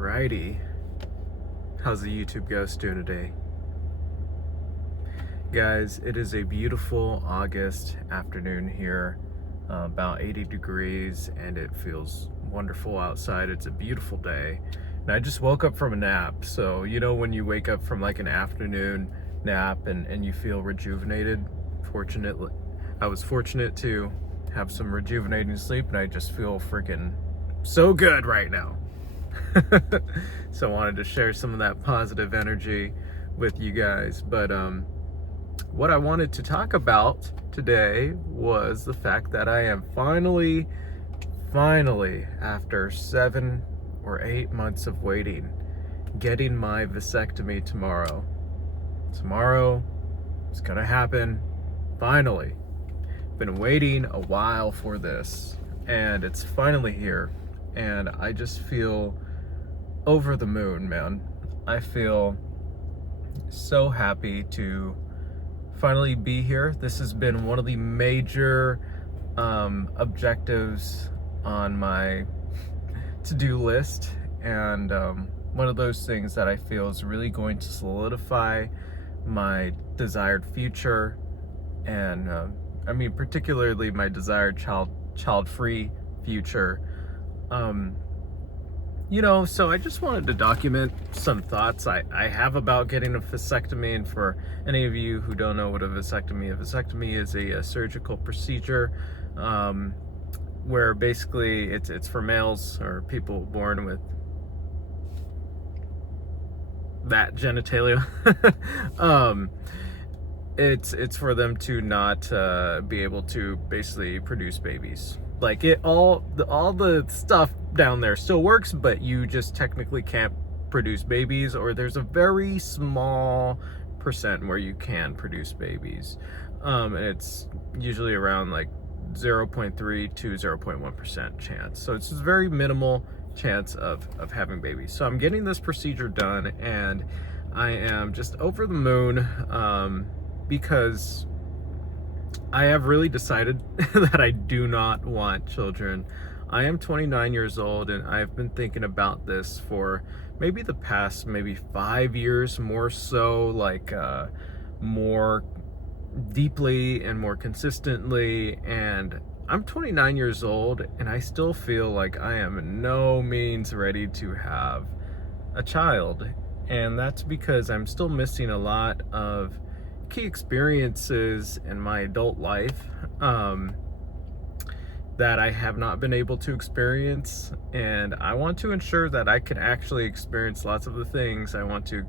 Alrighty. How's the YouTube ghost doing today? Guys, it is a beautiful August afternoon here, about 80 degrees, and it feels wonderful outside. It's a beautiful day. And I just woke up from a nap. So, when you wake up from like an afternoon nap and you feel rejuvenated? Fortunately, I was fortunate to have some rejuvenating sleep, and I just feel freaking so good right now. So I wanted to share some of that positive energy with you guys. But what I wanted to talk about today was the fact that I am finally, after 7 or 8 months of waiting, getting my vasectomy tomorrow. Tomorrow, it's gonna happen, finally. Been waiting a while for this, and it's finally here, and I just feel over the moon, man. I feel so happy to finally be here. This has been one of the major objectives on my to-do list, and one of those things that I feel is really going to solidify my desired future, and particularly my desired child-free future. So I just wanted to document some thoughts I have about getting a vasectomy. And for any of you who don't know what a vasectomy is a surgical procedure where basically it's for males or people born with that genitalia. It's for them to not be able to basically produce babies. Like all the stuff down there still works, but you just technically can't produce babies, or there's a very small percent where you can produce babies. And it's usually around like 0.3 to 0.1% chance. So it's a very minimal chance of having babies. So I'm getting this procedure done, and I am just over the moon because I have really decided that I do not want children. I am 29 years old, and I've been thinking about this for maybe the past 5 years, more so, like more deeply and more consistently. And I'm 29 years old, and I still feel like I am in no means ready to have a child. And that's because I'm still missing a lot of key experiences in my adult life that I have not been able to experience, and I want to ensure that I can actually experience lots of the things I want to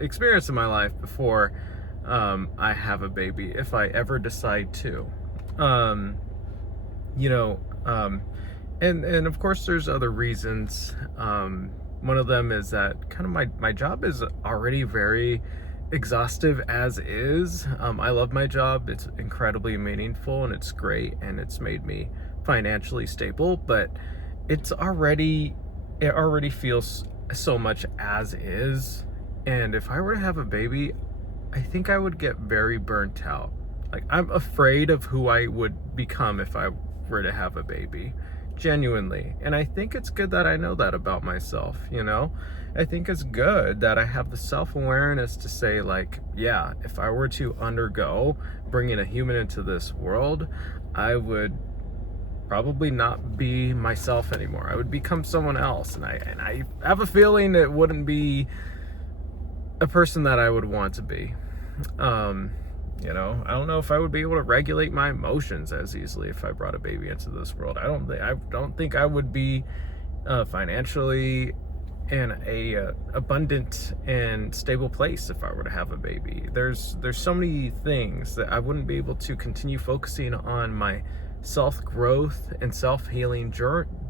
experience in my life before I have a baby, if I ever decide to. And of course there's other reasons. One of them is that kind of my job is already very exhaustive as is. I love my job. It's incredibly meaningful, and it's great, and it's made me financially stable, but it already feels so much as is. And if I were to have a baby, I think I would get very burnt out. Like, I'm afraid of who I would become if I were to have a baby, genuinely. And I think it's good that I know that about myself. I think it's good that I have the self-awareness to say, like, yeah, if I were to undergo bringing a human into this world, I would probably not be myself anymore. I would become someone else, and I have a feeling it wouldn't be a person that I would want to be. I don't know if I would be able to regulate my emotions as easily if I brought a baby into this world. I don't think I would be financially in a abundant and stable place if I were to have a baby. There's so many things that I wouldn't be able to continue focusing on my self-growth and self-healing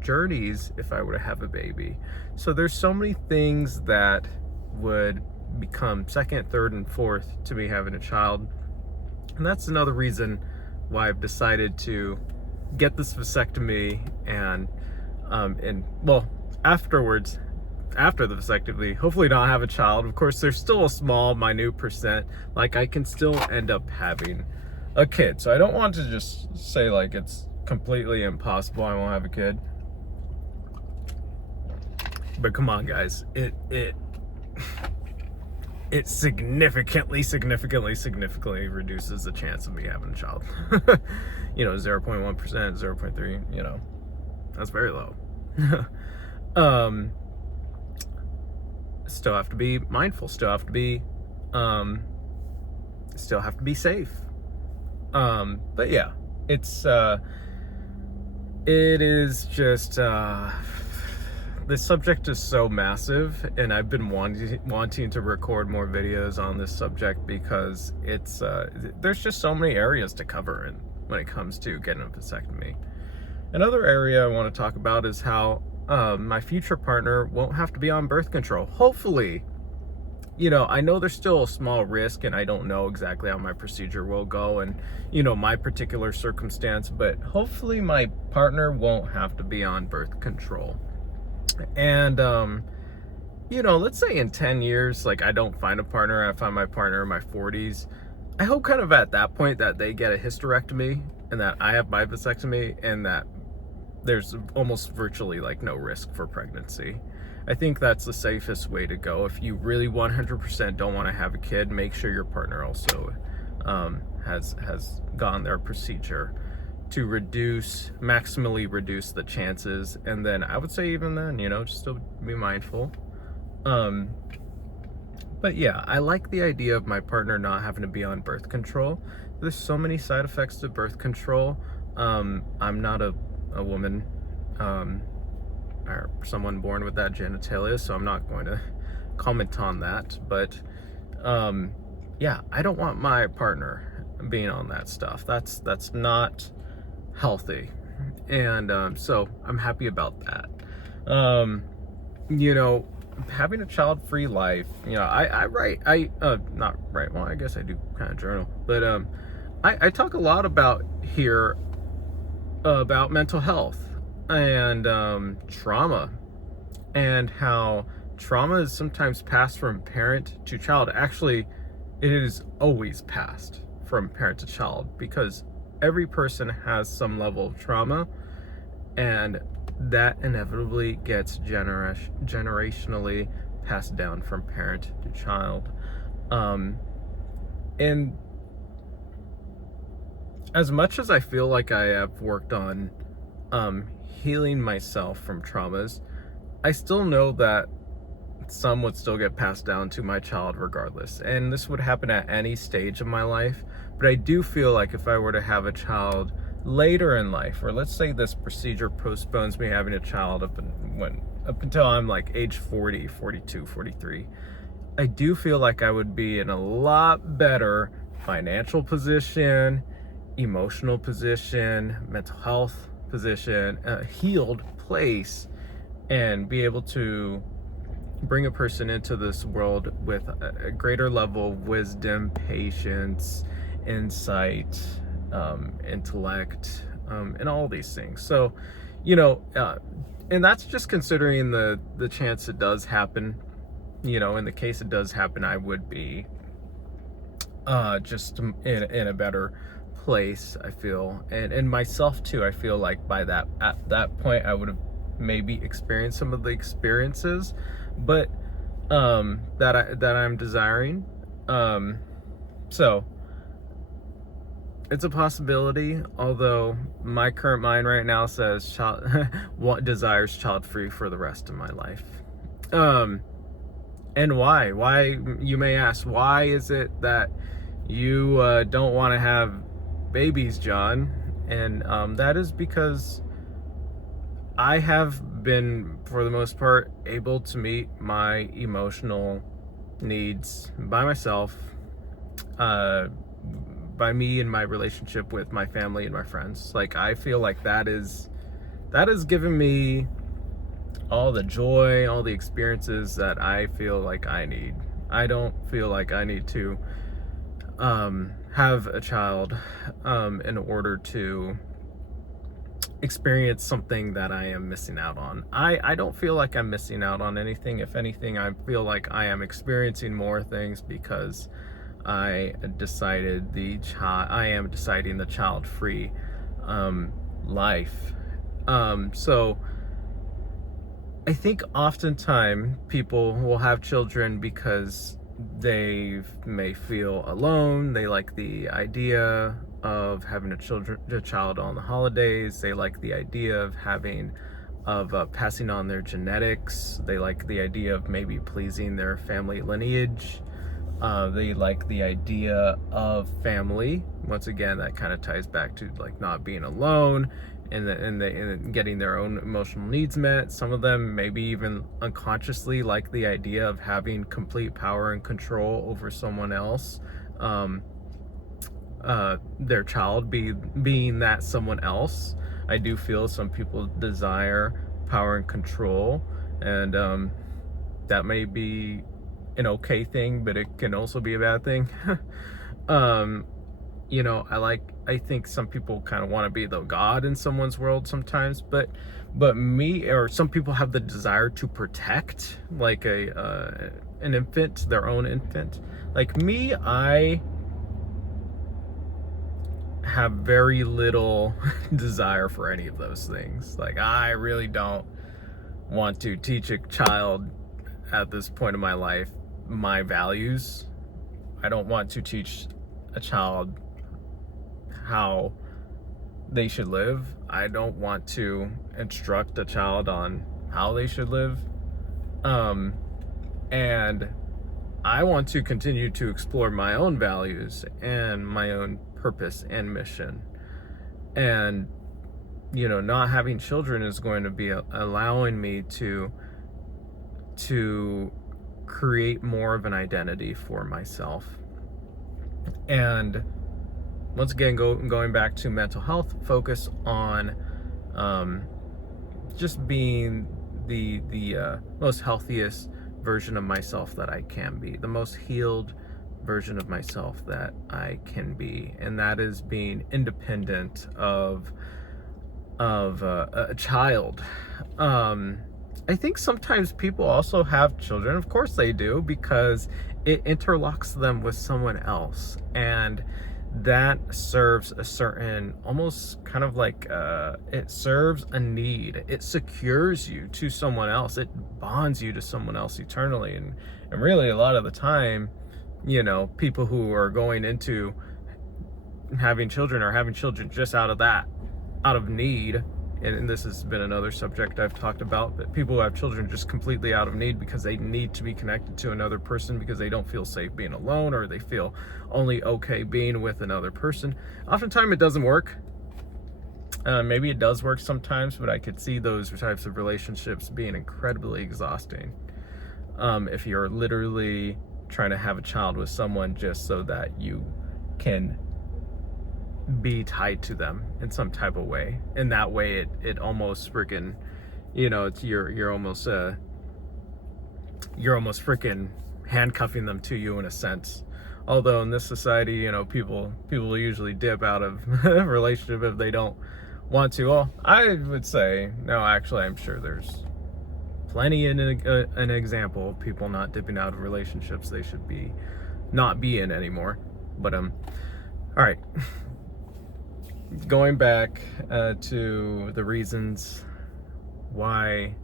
journeys if I were to have a baby. So there's so many things that would become second, third, and fourth to me having a child. And that's another reason why I've decided to get this vasectomy, and afterwards, after the vasectomy, hopefully not have a child. Of course, there's still a small, minute percent, like I can still end up having a kid. So I don't want to just say like it's completely impossible I won't have a kid. But come on, guys, it significantly reduces the chance of me having a child. 0.1%, 0.3, that's very low. Still have to be mindful, still have to be safe. But yeah, it is just this subject is so massive, and I've been wanting to record more videos on this subject because there's just so many areas to cover when it comes to getting a vasectomy. Another area I want to talk about is how my future partner won't have to be on birth control. Hopefully. I know there's still a small risk, and I don't know exactly how my procedure will go and, my particular circumstance, but hopefully my partner won't have to be on birth control. And, let's say in 10 years, like, I don't find a partner, I find my partner in my 40s. I hope kind of at that point that they get a hysterectomy and that I have my vasectomy, and that there's almost virtually like no risk for pregnancy. I think that's the safest way to go. If you really 100% don't want to have a kid, make sure your partner also has gone their procedure to maximally reduce the chances. And then I would say even then, just still be mindful. But yeah, I like the idea of my partner not having to be on birth control. There's so many side effects to birth control. I'm not a woman, or someone born with that genitalia, so I'm not going to comment on that. But yeah, I don't want my partner being on that stuff. That's not healthy, and so I'm happy about that. Having a child-free life, I not write, well, I guess I do kind of journal, but I talk a lot about here about mental health and trauma, and how trauma is sometimes passed from parent to child. Actually, it is always passed from parent to child, because every person has some level of trauma, and that inevitably gets generationally passed down from parent to child. And as much as I feel like I have worked on healing myself from traumas, I still know that some would still get passed down to my child regardless. And this would happen at any stage of my life. But I do feel like if I were to have a child later in life, or let's say this procedure postpones me having a child up until I'm like age 40, 42, 43, I do feel like I would be in a lot better financial position, emotional position, mental health position, a healed place, and be able to bring a person into this world with a greater level of wisdom, patience, insight, intellect, and all these things. So, and that's just considering the chance it does happen. In the case it does happen, I would be just in a better place, I feel, and myself too. I feel like at that point I would have maybe experienced some of the experiences, but that I'm desiring. So it's a possibility, although my current mind right now says desires child-free for the rest of my life. And why, you may ask, why is it that you don't want to have babies, John? And that is because I have been, for the most part, able to meet my emotional needs by myself, by me and my relationship with my family and my friends. Like, I feel like that is given me all the joy, all the experiences that I feel like I need. I don't feel like I need to have a child in order to experience something that I am missing out on. I don't feel like I'm missing out on anything. If anything, I feel like I am experiencing more things because I am deciding the child-free life. So I think oftentimes people will have children because they may feel alone. They like the idea of having a child on the holidays. They like the idea of passing on their genetics. They like the idea of maybe pleasing their family lineage. They like the idea of family. Once again, that kind of ties back to like not being alone and getting their own emotional needs met. Some of them maybe even unconsciously like the idea of having complete power and control over someone else. Their child being that someone else. I do feel some people desire power and control, and that may be an okay thing, but it can also be a bad thing. I think some people kind of want to be the god in someone's world sometimes, but me, or some people have the desire to protect like an infant, their own infant. Like me, I have very little desire for any of those things. Like, I really don't want to teach a child at this point in my life my values. I don't want to teach a child how they should live. I don't want to instruct a child on how they should live. And I want to continue to explore my own values and my own purpose and mission. And, not having children is going to be allowing me to create more of an identity for myself. And once again, going back to mental health, focus on just being the most healthiest version of myself that I can be, the most healed version of myself that I can be, and that is being independent of a child. I think sometimes people also have children, of course they do, because it interlocks them with someone else, and that serves a certain, almost kind of like it serves a need. It secures you to someone else. It bonds you to someone else eternally. And really, a lot of the time, people who are going into having children are having children just out of need. And this has been another subject I've talked about, but people who have children just completely out of need because they need to be connected to another person because they don't feel safe being alone, or they feel only okay being with another person. Oftentimes it doesn't work. Maybe it does work sometimes, but I could see those types of relationships being incredibly exhausting. If you're literally trying to have a child with someone just so that you can be tied to them in some type of way, and that way it almost freaking, it's you're almost freaking handcuffing them to you in a sense. Although in this society, people usually dip out of a relationship if they don't want to. Well, I would say no, actually I'm sure there's plenty an example of people not dipping out of relationships they should not be in anymore. But all right, going back to the reasons why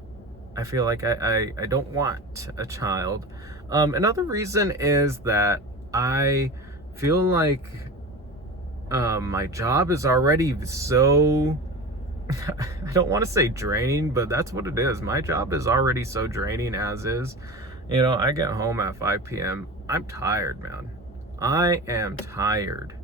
I feel like I don't want a child. Another reason is that I feel like my job is already so I don't want to say draining, but that's what it is. My job is already so draining as is. I get home at 5 p.m. I'm tired, man. I am tired.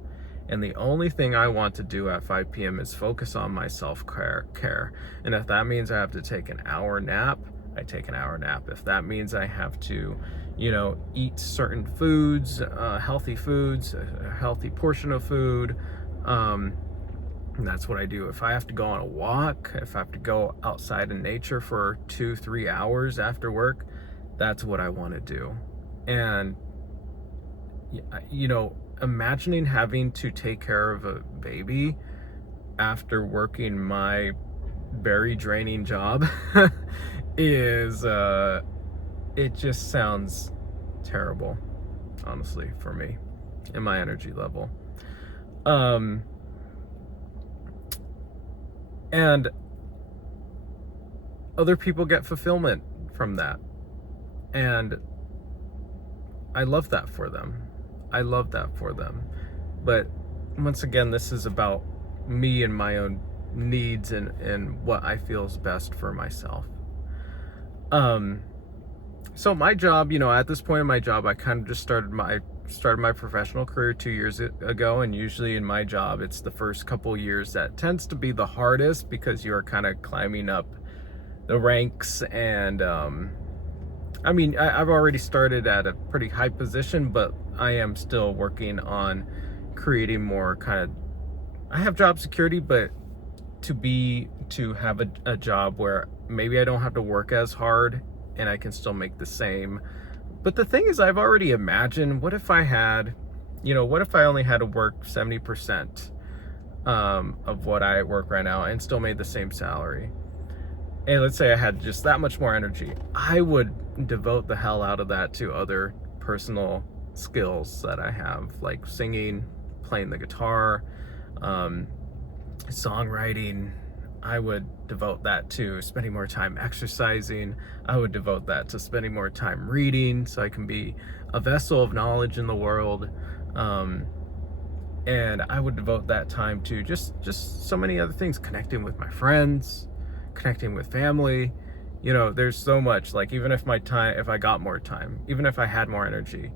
And the only thing I want to do at 5 p.m. is focus on my self-care. And if that means I have to take an hour nap, I take an hour nap. If that means I have to, eat certain foods, healthy foods, a healthy portion of food, and that's what I do. If I have to go on a walk, if I have to go outside in nature for 2-3 hours after work, that's what I want to do. And, imagining having to take care of a baby after working my very draining job is, it just sounds terrible, honestly, for me and my energy level. And other people get fulfillment from that. And I love that for them. I love that for them. But once again, this is about me and my own needs and what I feel is best for myself. So my job, at this point in my job, I kind of just started my professional career 2 years ago, and usually in my job, it's the first couple years that tends to be the hardest because you're kind of climbing up the ranks. And I've already started at a pretty high position, but I am still working on creating more I have job security, but to have a job where maybe I don't have to work as hard and I can still make the same. But the thing is, I've already imagined, what if I only had to work 70% of what I work right now and still made the same salary? And let's say I had just that much more energy. I would devote the hell out of that to other personal skills that I have, like singing, playing the guitar, songwriting. I would devote that to spending more time exercising. I would devote that to spending more time reading so I can be a vessel of knowledge in the world. And I would devote that time to just so many other things, connecting with my friends, connecting with family. There's so much, like, even if I got more time, even if I had more energy,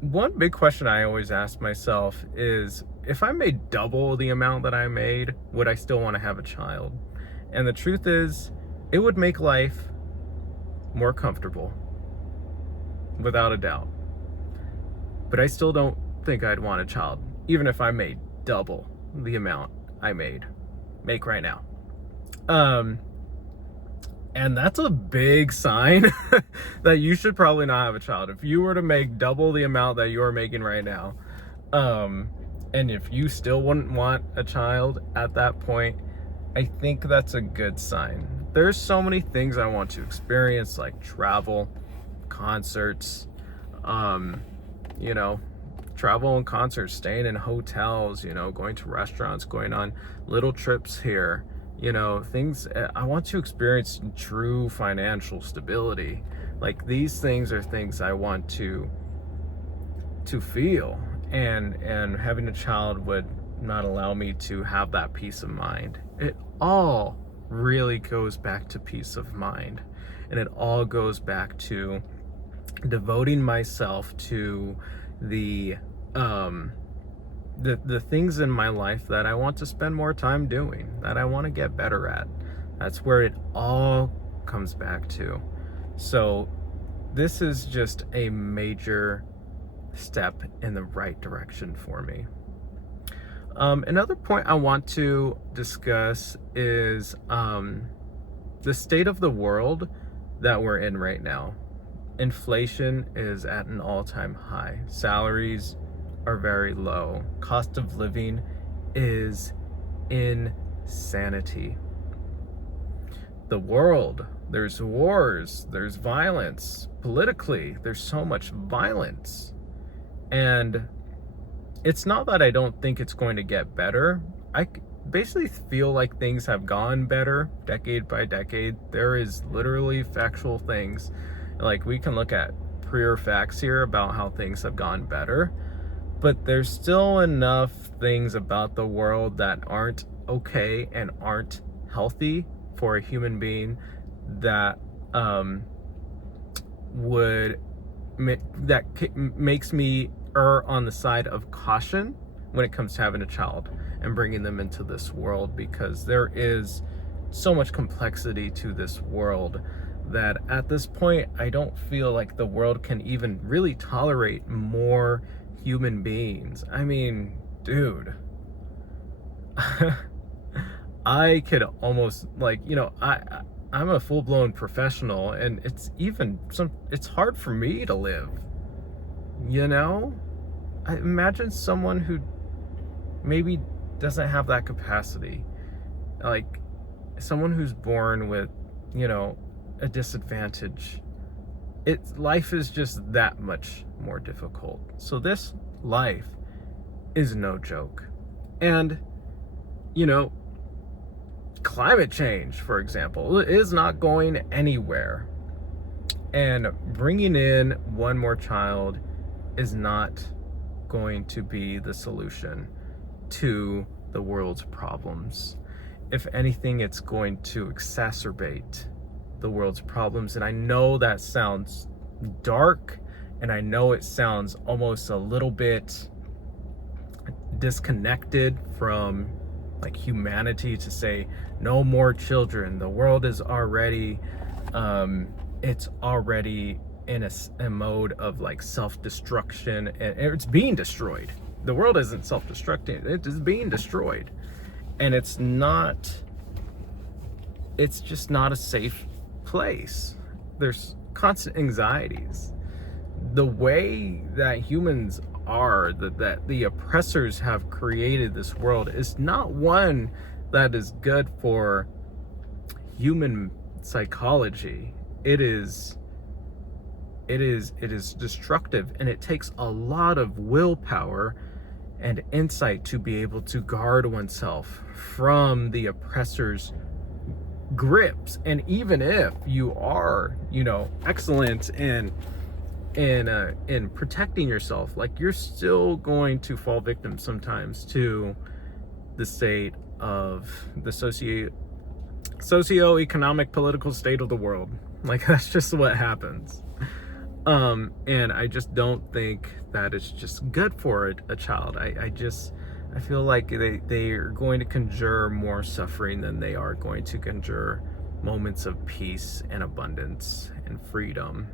one big question I always ask myself is, if I made double the amount that I made, would I still want to have a child? And the truth is, it would make life more comfortable, without a doubt. But I still don't think I'd want a child, even if I made double the amount I make right now. And that's a big sign that you should probably not have a child. If you were to make double the amount that you're making right now, and if you still wouldn't want a child at that point, I think that's a good sign. There's so many things I want to experience, like travel, concerts, travel and concerts, staying in hotels, going to restaurants, going on little trips here. Things. I want to experience true financial stability. Like, these things are things I want to feel, and having a child would not allow me to have that peace of mind. It all really goes back to peace of mind, and it all goes back to devoting myself to the things in my life that I want to spend more time doing, that I want to get better at. That's where it all comes back to. So this is just a major step in the right direction for me. Another point I want to discuss is the state of the world that we're in right now. Inflation is at an all-time high. Salaries are very low. Cost of living is insanity. The world, there's wars, there's violence. Politically, there's so much violence. And it's not that I don't think it's going to get better. I basically feel like things have gone better decade by decade. There is literally factual things. Like, we can look at pure facts here about how things have gone better. But there's still enough things about the world that aren't okay and aren't healthy for a human being that makes me err on the side of caution when it comes to having a child and bringing them into this world, because there is so much complexity to this world that at this point I don't feel like the world can even really tolerate more human beings. I mean, dude, I could almost, I'm a full-blown professional, and it's hard for me to live, I imagine someone who maybe doesn't have that capacity, like someone who's born with, a disadvantage. Life is just that much more difficult. So this life is no joke. And, climate change, for example, is not going anywhere. And bringing in one more child is not going to be the solution to the world's problems. If anything, it's going to exacerbate the world's problems. And I know that sounds dark, and I know it sounds almost a little bit disconnected from like humanity to say no more children. The world is already it's already in a mode of like self-destruction, and it's being destroyed. The world isn't self-destructing, it is being destroyed. And it's just not a safe place. There's constant anxieties. The way that humans are, that the oppressors have created this world, is not one that is good for human psychology. It is destructive, and it takes a lot of willpower and insight to be able to guard oneself from the oppressor's grips. And even if you are, excellent in protecting yourself, like, you're still going to fall victim sometimes to the state of the socio-economic political state of the world. Like, that's just what happens. And I just don't think that it's just good for a child. I feel like they are going to conjure more suffering than they are going to conjure moments of peace and abundance and freedom.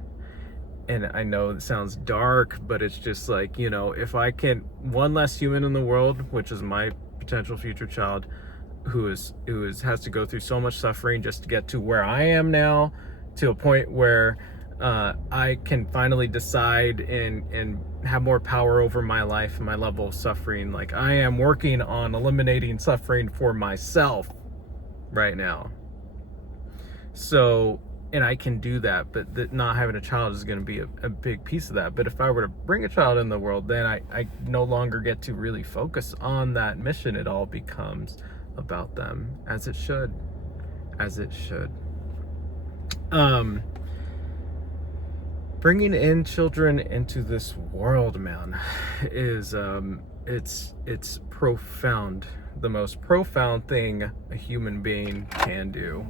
And I know it sounds dark, but it's just like, if I can, one less human in the world, which is my potential future child, who has to go through so much suffering just to get to where I am now, to a point where I can finally decide and have more power over my life and my level of suffering. Like, I am working on eliminating suffering for myself right now. So, and I can do that, but not having a child is going to be a big piece of that. But if I were to bring a child in the world, then I no longer get to really focus on that mission. It all becomes about them, as it should. Bringing in children into this world, man, is it's profound. The most profound thing a human being can do.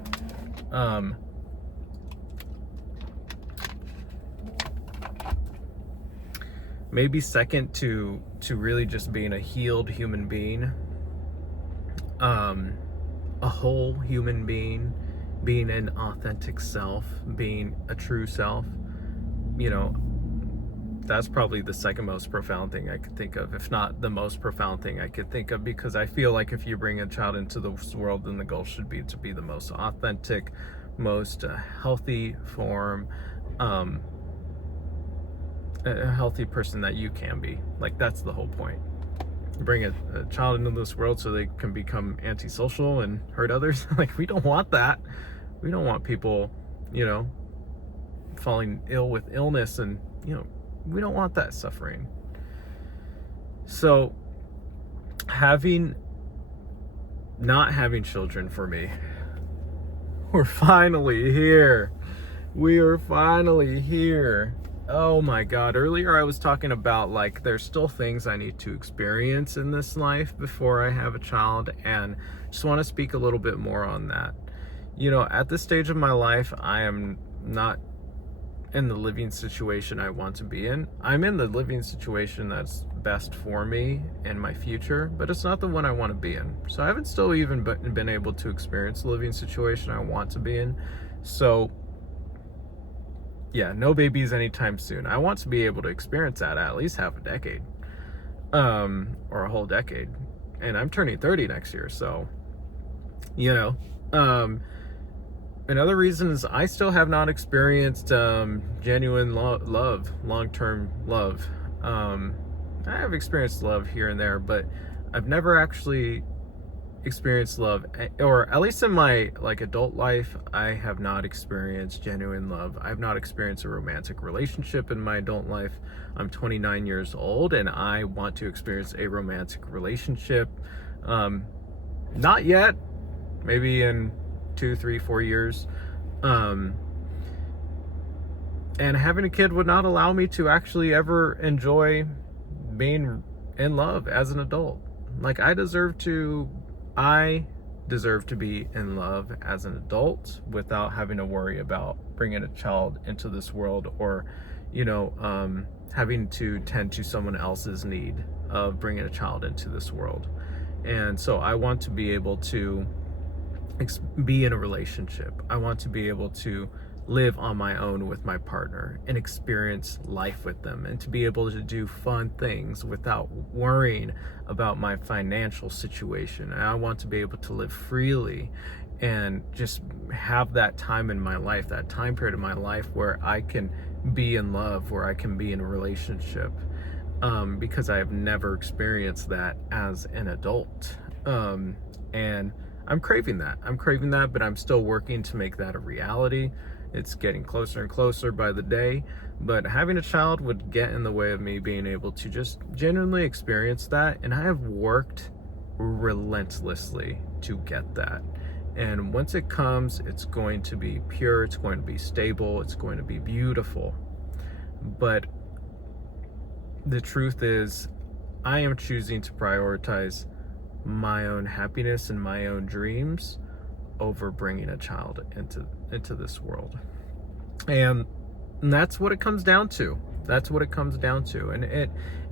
Maybe second to really just being a healed human being, a whole human being, being an authentic self, being a true self. That's probably the second most profound thing I could think of, if not the most profound thing I could think of, because I feel like if you bring a child into this world, then the goal should be to be the most authentic, most healthy form, a healthy person that you can be. Like, that's the whole point. You bring a child into this world so they can become antisocial and hurt others. Like, we don't want that. We don't want people, falling ill with illness, and we don't want that suffering. So not having children, for me, we're finally here. We are finally here. Oh my God. Earlier I was talking about, like, there's still things I need to experience in this life before I have a child, and just want to speak a little bit more on that. At this stage of my life, I am not in the living situation I want to be in. I'm in the living situation that's best for me and my future, but it's not the one I want to be in. So I haven't still even been able to experience the living situation I want to be in. So yeah, no babies anytime soon. I want to be able to experience that at least half a decade, or a whole decade. And I'm turning 30 next year, so another reason is I still have not experienced genuine love, long-term love. I have experienced love here and there, but I've never actually experienced love, or at least in my adult life, I have not experienced genuine love. I've not experienced a romantic relationship in my adult life. I'm 29 years old, and I want to experience a romantic relationship. Not yet. maybe in 2, 3, 4 years. And having a kid would not allow me to actually ever enjoy being in love as an adult. Like, I deserve to be in love as an adult without having to worry about bringing a child into this world, or having to tend to someone else's need of bringing a child into this world. And so I want to be able to be in a relationship. I want to be able to live on my own with my partner and experience life with them, and to be able to do fun things without worrying about my financial situation. And I want to be able to live freely and just have that time in my life, that time period in my life where I can be in love, where I can be in a relationship, because I have never experienced that as an adult. And I'm craving that, but I'm still working to make that a reality. It's getting closer and closer by the day, but having a child would get in the way of me being able to just genuinely experience that. And I have worked relentlessly to get that. And once it comes, it's going to be pure, it's going to be stable, it's going to be beautiful. But the truth is, I am choosing to prioritize my own happiness and my own dreams over bringing a child into this world. And that's what it comes down to.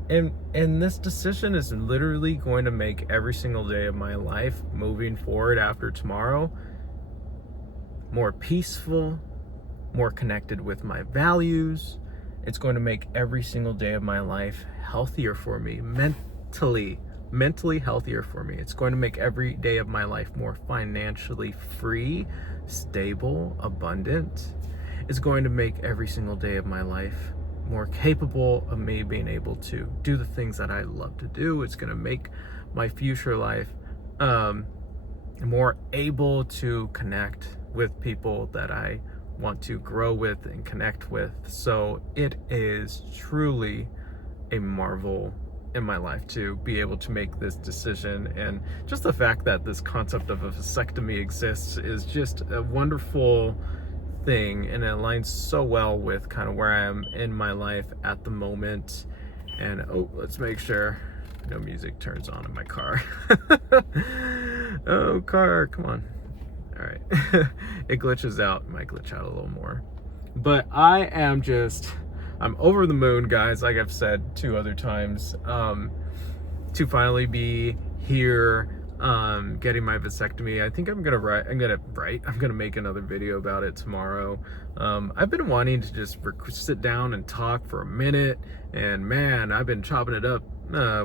And this decision is literally going to make every single day of my life moving forward after tomorrow more peaceful, more connected with my values. It's going to make every single day of my life healthier for me, mentally healthier for me. It's going to make every day of my life more financially free, stable, abundant. It's going to make every single day of my life more capable of me being able to do the things that I love to do. It's going to make my future life more able to connect with people that I want to grow with and connect with. So it is truly a marvel in my life to be able to make this decision. And just the fact that this concept of a vasectomy exists is just a wonderful thing, and it aligns so well with kind of where I am in my life at the moment. And let's make sure no music turns on in my car. Oh, car, come on. All right. It glitches out. It might glitch out a little more, but I'm over the moon, guys, like I've said 2 other times, to finally be here, getting my vasectomy. I think I'm gonna make another video about it tomorrow. I've been wanting to just sit down and talk for a minute, and man, I've been chopping it up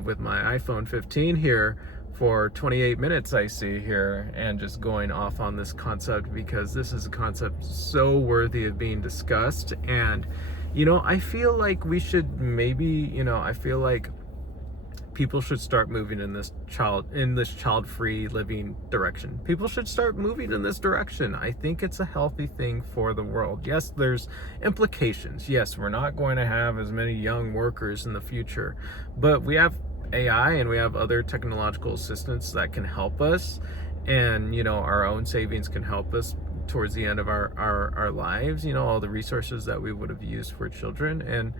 with my iPhone 15 here for 28 minutes, I see here, and just going off on this concept, because this is a concept so worthy of being discussed. And I feel like we should I feel like people should start moving in this child-free living direction. People should start moving in this direction. I think it's a healthy thing for the world. Yes, there's implications. Yes, we're not going to have as many young workers in the future, but we have AI and we have other technological assistants that can help us, and our own savings can help us towards the end of our lives, all the resources that we would have used for children. And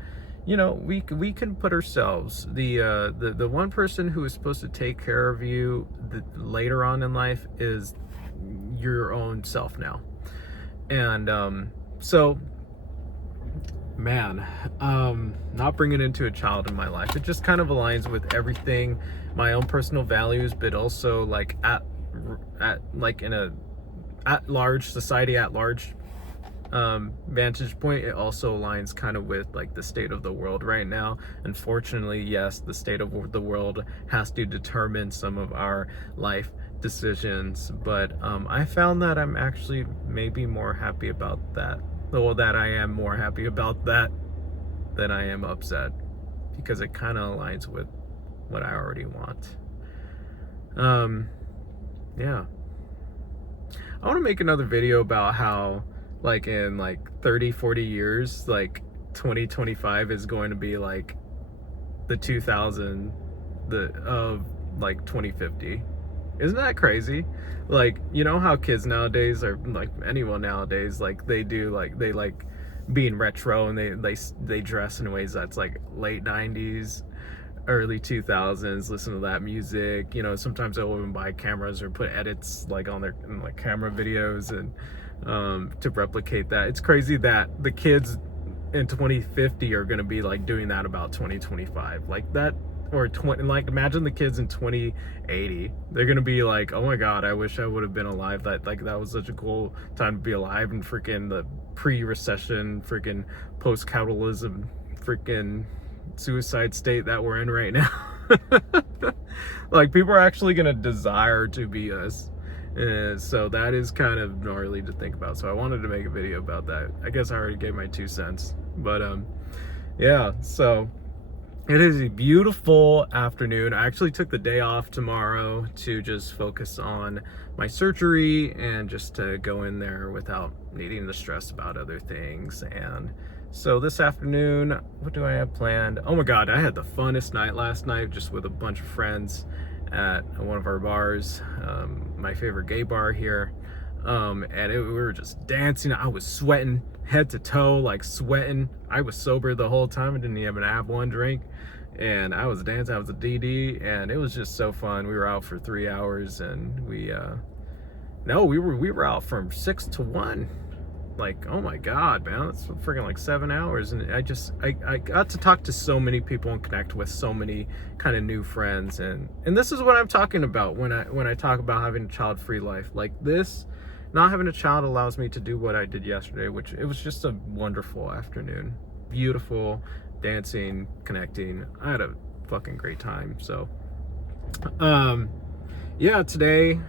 we can put ourselves, the one person who is supposed to take care of you later on in life is your own self now. And so man, not bringing into a child in my life, it just kind of aligns with everything, my own personal values, but also like at large society, at large vantage point. It also aligns kind of with like the state of the world right now. Unfortunately, yes, the state of the world has to determine some of our life decisions, but I found that I'm actually maybe more happy about that, or that I am more happy about that than I am upset, because it kind of aligns with what I already want. Yeah, I want to make another video about how like in like 30-40 years, like 2025 is going to be like the 2050. Isn't that crazy? Like, you know how kids nowadays, or like anyone nowadays, like they do, like they like being retro, and they dress in ways that's like late 90s, early 2000s, listen to that music. You know, sometimes they'll even buy cameras or put edits like on their like camera videos, and to replicate that. It's crazy that the kids in 2050 are going to be like doing that about 2025, like that. Or 20, like imagine the kids in 2080, they're gonna be like, oh my god, I wish I would have been alive. That, like, that was such a cool time to be alive, and freaking the pre-recession, freaking post-capitalism, freaking suicide state that we're in right now. Like, people are actually gonna desire to be us. So that is kind of gnarly to think about. So I wanted to make a video about that. I guess I already gave my 2 cents, but yeah, so it is a beautiful afternoon. I actually took the day off tomorrow to just focus on my surgery and just to go in there without needing to stress about other things. And so this afternoon, what do I have planned? Oh my god, I had the funnest night last night, just with a bunch of friends at one of our bars, my favorite gay bar here. And we were just dancing. I was sweating head to toe, like sweating. I was sober the whole time. I didn't even have one drink, and I was dancing. I was a DD, and it was just so fun. We were out for 3 hours, and we were out from 6 to 1. Like, oh my god, man, that's freaking like 7 hours. And I got to talk to so many people and connect with so many kind of new friends, and this is what I'm talking about when I talk about having a child-free life. Like this, not having a child allows me to do what I did yesterday, which it was just a wonderful afternoon. Beautiful, dancing, connecting. I had a fucking great time. So yeah, today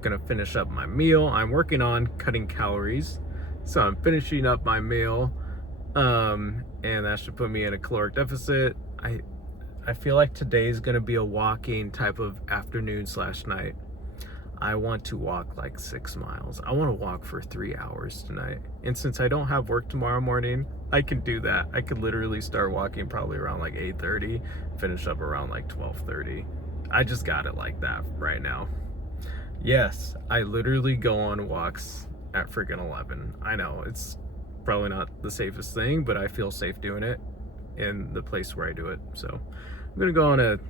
gonna finish up my meal. I'm working on cutting calories, so I'm finishing up my meal, and that should put me in a caloric deficit. I feel like today's gonna be a walking type of afternoon / night. I want to walk like 6 miles. I want to walk for 3 hours tonight. And since I don't have work tomorrow morning, I can do that. I could literally start walking probably around like 8:30, finish up around like 12:30. I just got it like that right now. Yes, I literally go on walks at freaking 11. I know it's probably not the safest thing, but I feel safe doing it in the place where I do it. So I'm gonna go on at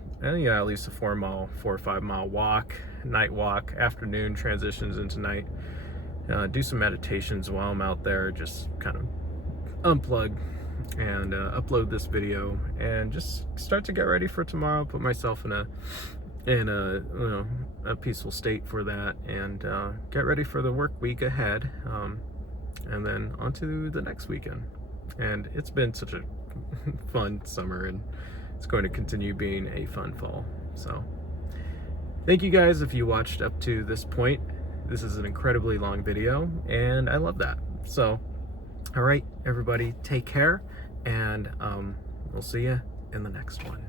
least a 4 or 5 mile walk, night walk. Afternoon transitions into night. Do some meditations while I'm out there, just kind of unplug and upload this video and just start to get ready for tomorrow. Put myself in a peaceful state for that, and get ready for the work week ahead, and then on to the next weekend. And it's been such a fun summer, and it's going to continue being a fun fall. So thank you guys if you watched up to this point. This is an incredibly long video, and I love that. So all right, everybody, take care, and we'll see you in the next one.